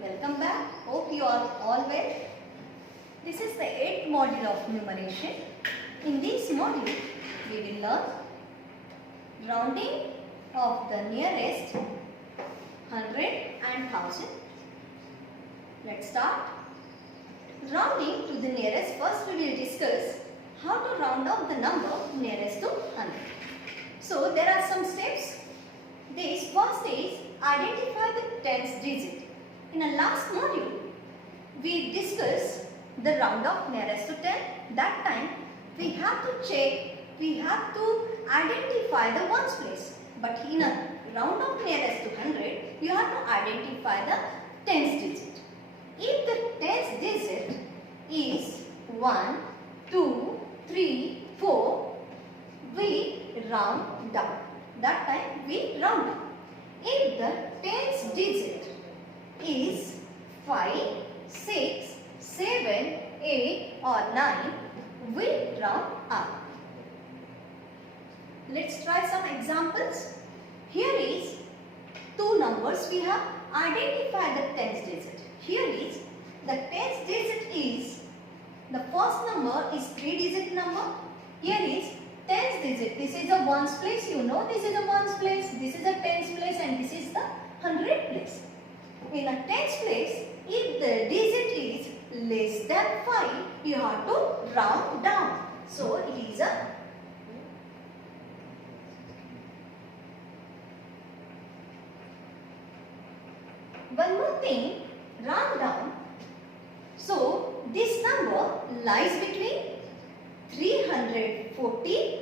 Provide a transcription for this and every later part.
welcome back. Hope you are all well. This is the 8th module of numeration. In this module, we will learn rounding of the nearest 100 and 1000. Let's start. Rounding to the nearest, first we will discuss how to round off the number nearest to 100. So there are some steps. This first is identify the tens digit. In the last module, we discussed the round off nearest to 10. That time we have to check, we have to identify the ones place. But in a round off nearest to 100, you have to identify the tens digit. If the tens digit is 1, 2, 3, 4, we round down. That time we round up. If the tens digit is 5, 6, 7, 8 or 9, we round up. Let's try some examples. Here is two numbers we have. Identify the tens digit. Here is the tens digit is, the first number is 3-digit number. Here is tens digit. This is a ones place. You know this is a ones place. This is a tens place and this is the 100 place. In a tens place, if the digit is less than 5, you have to round down. So it is a one more thing, round down. So this number lies between 340.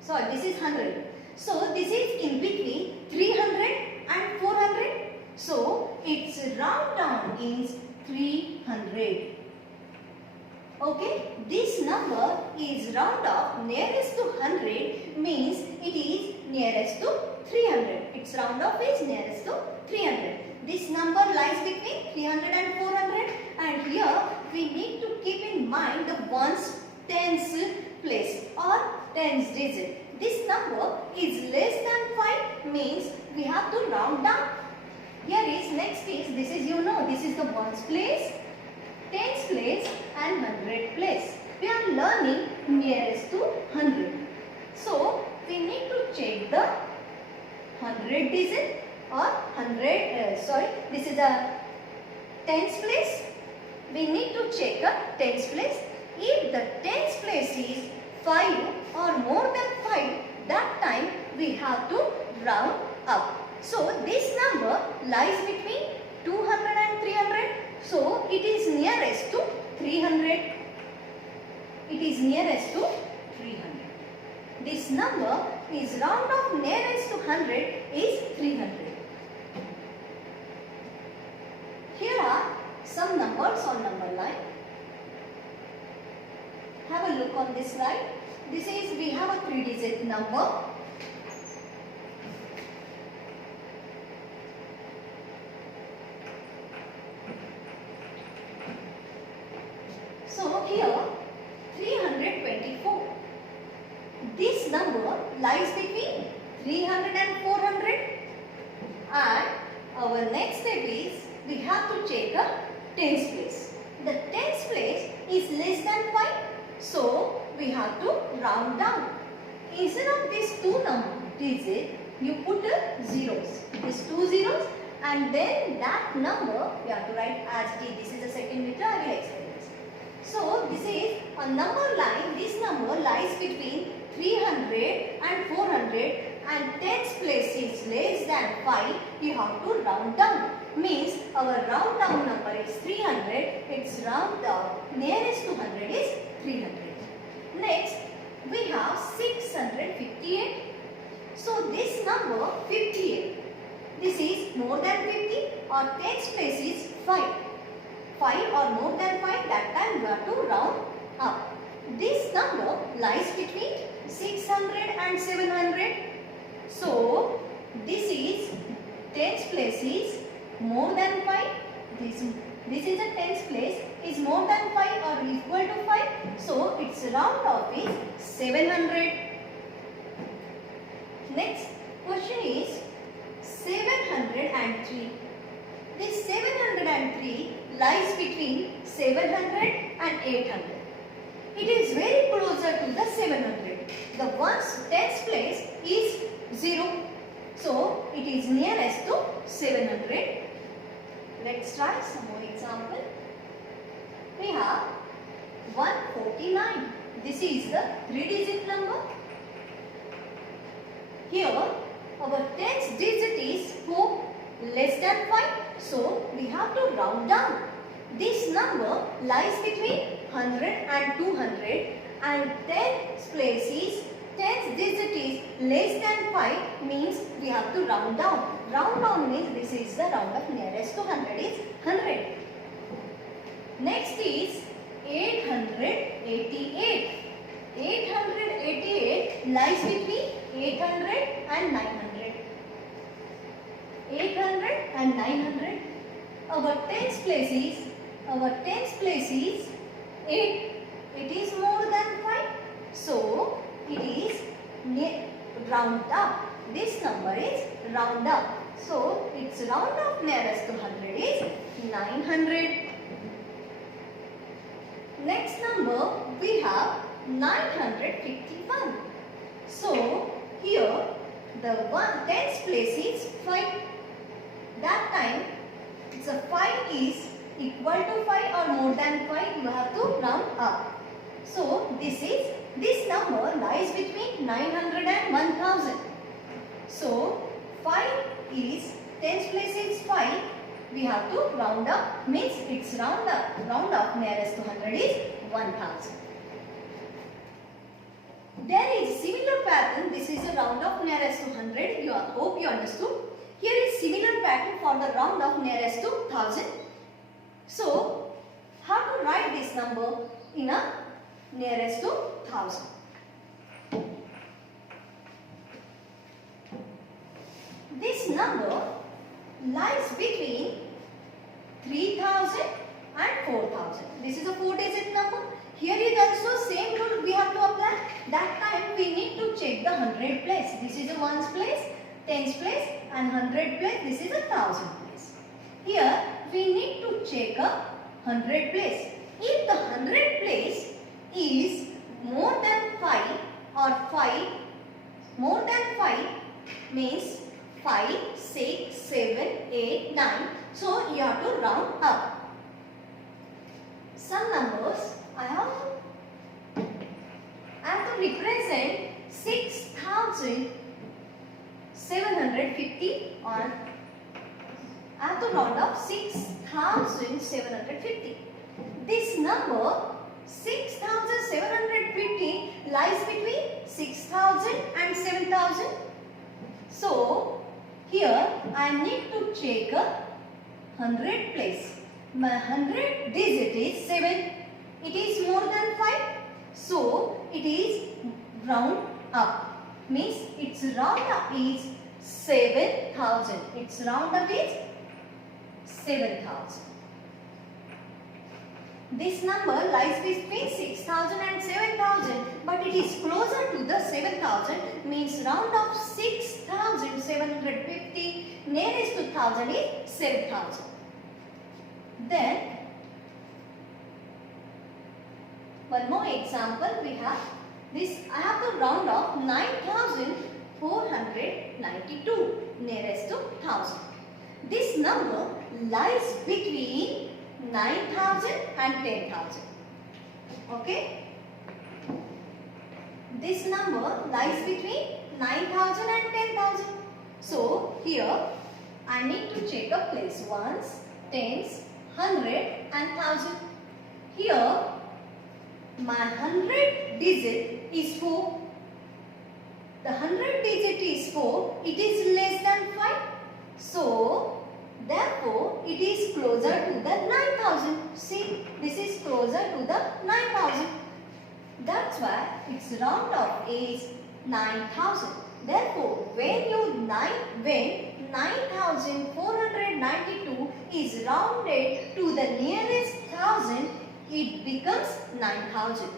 Sorry, this is 100. So this is in between 300 and 400. So its round down is 300. Okay, this number is round off nearest to 100, means it is nearest to 300. Its round off is nearest to 300. This number lies between 300 and 400, and here we need to keep in mind the ones tens place or tens digit. This number is less than 5, means we have to round down. Here is next is, this is this is the ones place, tens place and 100 place. We are learning nearest to 100. So we need to check the 100 digit or 100, this is a tens place. We need to check a tens place. If the tens place is 5 or more than 5, that time we have to round up. So this number lies between 200 and 300. So it is nearest to 300. It is nearest to 300. This number is round off nearest to 100 is 300. Here are some numbers on number line. Have a look on this slide. This is, we have a 3-digit number. So here 324. This number lies between 300 and 400. And our next step is, we have to check a tens place. The tens place is less than 5. So we have to round down. Instead of these two digits, you put zeros. These two zeros, and then that number we have to write as T. This is the second letter. I will explain this. So this is a number line. This number lies between 300 and 400, and tens place is less than 5. You have to round down. Means our round down number is 300. Its round down nearest to 100 is 300. Next, we have 658. So this number 58. This is more than 50 or tens place is 5. 5 or more than 5, that time you have to round up. This number lies between 600 and 700. So this is tens place is more than 5. This is a tens place is more than 5 or equal to 5. So its round off is 700. Next question is 703. This 703 lies between 700 and 800. It is very closer to the 700. The one's tens place is 0. So it is nearest to 700. Let's try some more example. We have 149. This is the 3-digit number. Here our tens digit is 4 less than 5. So we have to round down. This number lies between 100 and 200 and tens place is tens digit is less than 5 means we have to round down. Round down means this is the round of nearest to 100 is 100. Next is 888. 888 lies between 800 and 900. 800 and 900. Our tens place is 8. It is more than 5. So it is round up. This number is round up. So its round of nearest to 100 is 900. Next number we have 951. So here the tens place is 5. That time it's a 5 is equal to 5 or more than 5, you have to round up. So this number lies between 900 and 1000. So 5 is tens place is 5. We have to round up means it's round up. Round up nearest to 100 is 1000. There is similar pattern. This is a round of nearest to 100. Hope you understood. Here is similar pattern for the round of nearest to 1000. So how to write this number in a nearest to 1000? This number lies between 3000 and 4000. This is a 4-digit number. Here is also same rule we have to apply. That time we need to check the 100 place. This is a ones place, tens place and 100 place. This is a 1000 place. Here we need to check a 100 place. If the 100 place is more than 5 or 5 more than 5 means 5, 6, 7, 8, 9. So you have to round up. Some numbers I have to represent 6,750 on. I have to round up 6,750. This number 6,750 lies between 6,000 and 7,000. So here I need to check a 100 place. My 100 digit is 7. It is more than 5. So it is round up. Means its round up is 7,000. Its round up is 7,000. This number lies between 6,000 and 7,000, but it is closer to the 7,000, means round of 6,750, nearest to 1,000 is 7,000. Then one more example we have. This I have to round off 9,492, nearest to 1,000. This number lies between 9,000 and 10,000. Okay? This number lies between 9,000 and 10,000. So here I need to check a place. Ones, tens, 100 and 1,000. Here my 100 digit is 4. The 100 digit is 4. It is less than 5. So therefore it is closer to the 9,000. See, this is closer to the 9,000. That's why its round off is 9,000. Therefore when 9,492 is rounded to the nearest 1,000, it becomes 9,000.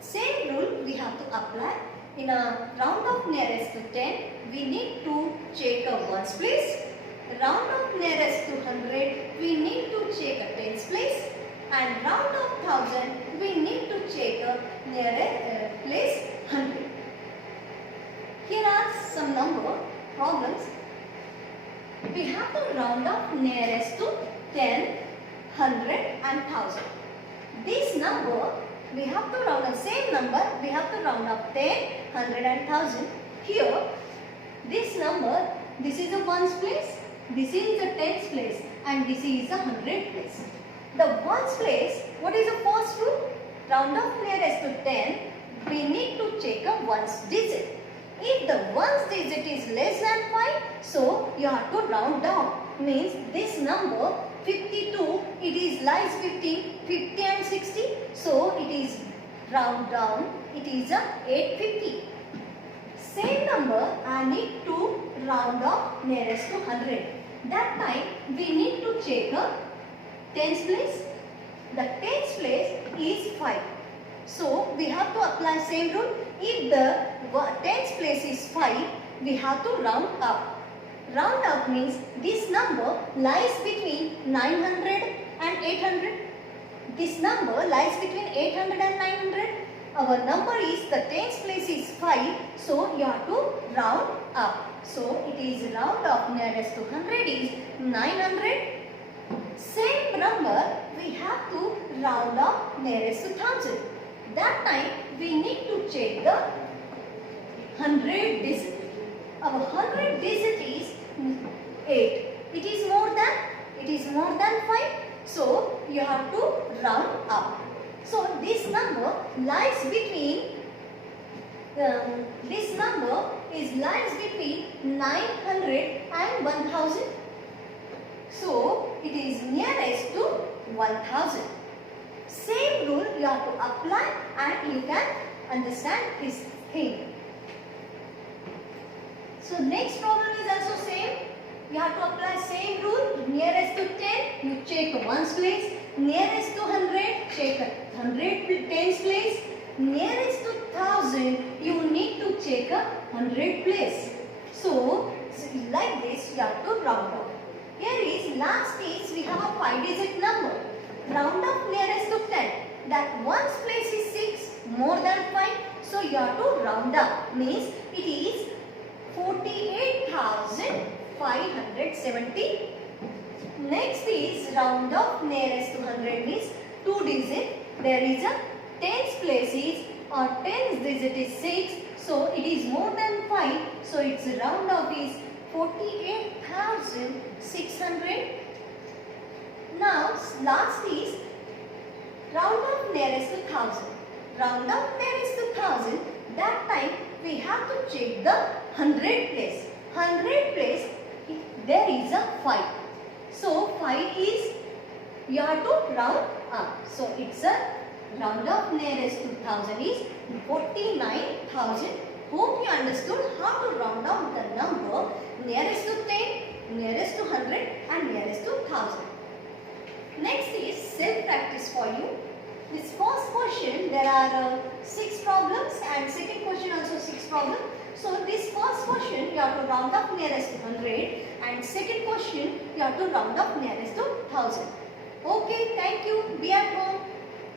Same rule we have to apply. In a round of nearest to 10, we need to check a ones place. Round of nearest to 100, we need to check a tens place. and round off 1000, we need to check nearest place 100. Here are some number problems. We have to round off nearest to 10, 100 and 1000. This number, we have to round up same number, we have to round up 10, 100 and 1000. Here, this number, this is a ones place, this is a tens place and this is a 100 place. The ones place, what is the first rule? Round off nearest to 10, we need to check a ones digit. If the ones digit is less than 5, so you have to round down. Means this number 52, it is lies between 50 and 60, so it is round down, it is a 850. Same number I need to round off nearest to 100. That time we need to check a tens place. The tens place is 5. So we have to apply same rule. If the tens place is 5, we have to round up. Round up means this number lies between 900 and 800. This number lies between 800 and 900. Our number is the tens place is 5, so you have to round up. So it is round up nearest to 100 is 900. Same number we have to round up nearest to 1000. That time we need to check the 100 digit. Our 100 digit is 8. It is more than 5. So you have to round up. So this number lies between lies between 900 and 1000. So it is nearest to 1000. Same rule you have to apply and you can understand this thing. So next problem is also same. You have to apply same rule. Nearest to 10, you check ones place. Nearest to 100, check 100 tens place. Nearest to 1000, you need to check 100 place. So like this you have to round up. Here is last is we have a 5-digit number. Round up nearest to 10. That ones place is 6, more than 5. So you have to round up. Means it is 48,570. Next is round up nearest to 100 means 2 digit. There is a tens places or tens digit is 6. So it is more than 5. So its round up is 48,600. Now last is round up nearest to 1000. Round up nearest to 1000. That time we have to check the 100 place. 100 place there is a 5. So 5 is you have to round up. So it's a round up nearest to 1000 is 49,000. Hope you understood how to round up the number nearest to 10, nearest to 100 and nearest to 1000. Next is self-practice for you. This first question there are 6 problems and second question also 6 problems. So this first question you have to round up nearest to 100 and second question you have to round up nearest to 1000. Okay, thank you. Be at home.